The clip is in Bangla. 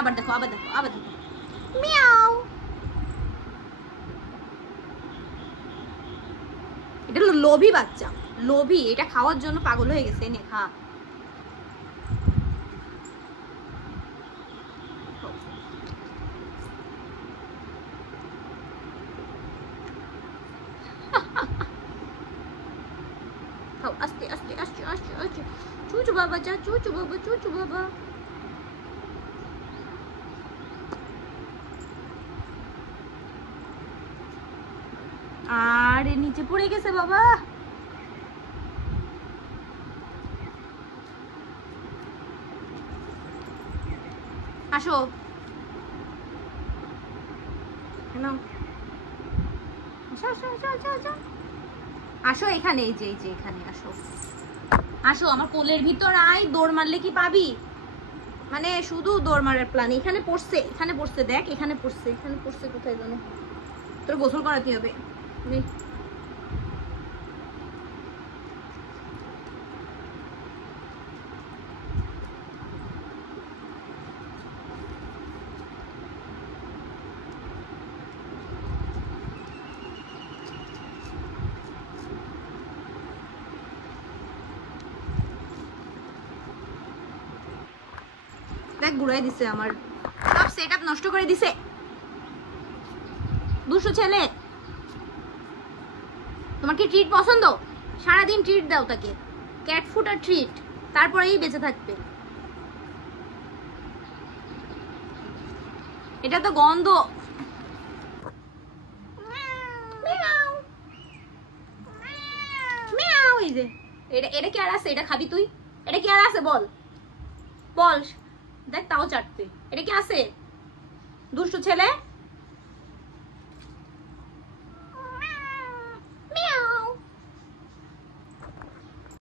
আবার দেখো আবার দেখো আবার দেখো মিয়াও। এটা লোভী বাচ্চা, লোভী, এটা খাওয়ার জন্য পাগল হয়ে গেছে। নে খা। খাও আস্তে আস্তে আস্তে আস্তে আস্তে। চুচু বাবা যা, চুচু বাবা, চুচু বাবা। আরে নিচে পড়ে গেছে বাবা। আসো আসো এখানে, এই যে এখানে আসো আসো আমার কোলের ভিতর আয়। দৌড় মারলে কি পাবি? মানে শুধু দৌড় মারার প্ল্যান। এখানে পড়ছে, এখানে পড়ছে, দেখ এখানে পড়ছে, এখানে পড়ছে। কোথায় জানো? তোর গোসল করাতে হবে। দেখ ঘুরাই দিছে, আমার সব সেটআপ নষ্ট করে দিছে। দুশো ছেলে। তোমার কি ট্রিট পছন্দ? সারাদিন ট্রিট দাও তাকে, ক্যাট ফুড আর ট্রিট, তারপরেই বেঁচে থাকবে। এটা তো গন্ধ। এই যে এটা কি আর আছে? এটা খাবি তুই? এটা কি আর আছে বল বল। দেখ তাও চাটতে। এটা কি আছে? দুষ্টু ছেলে।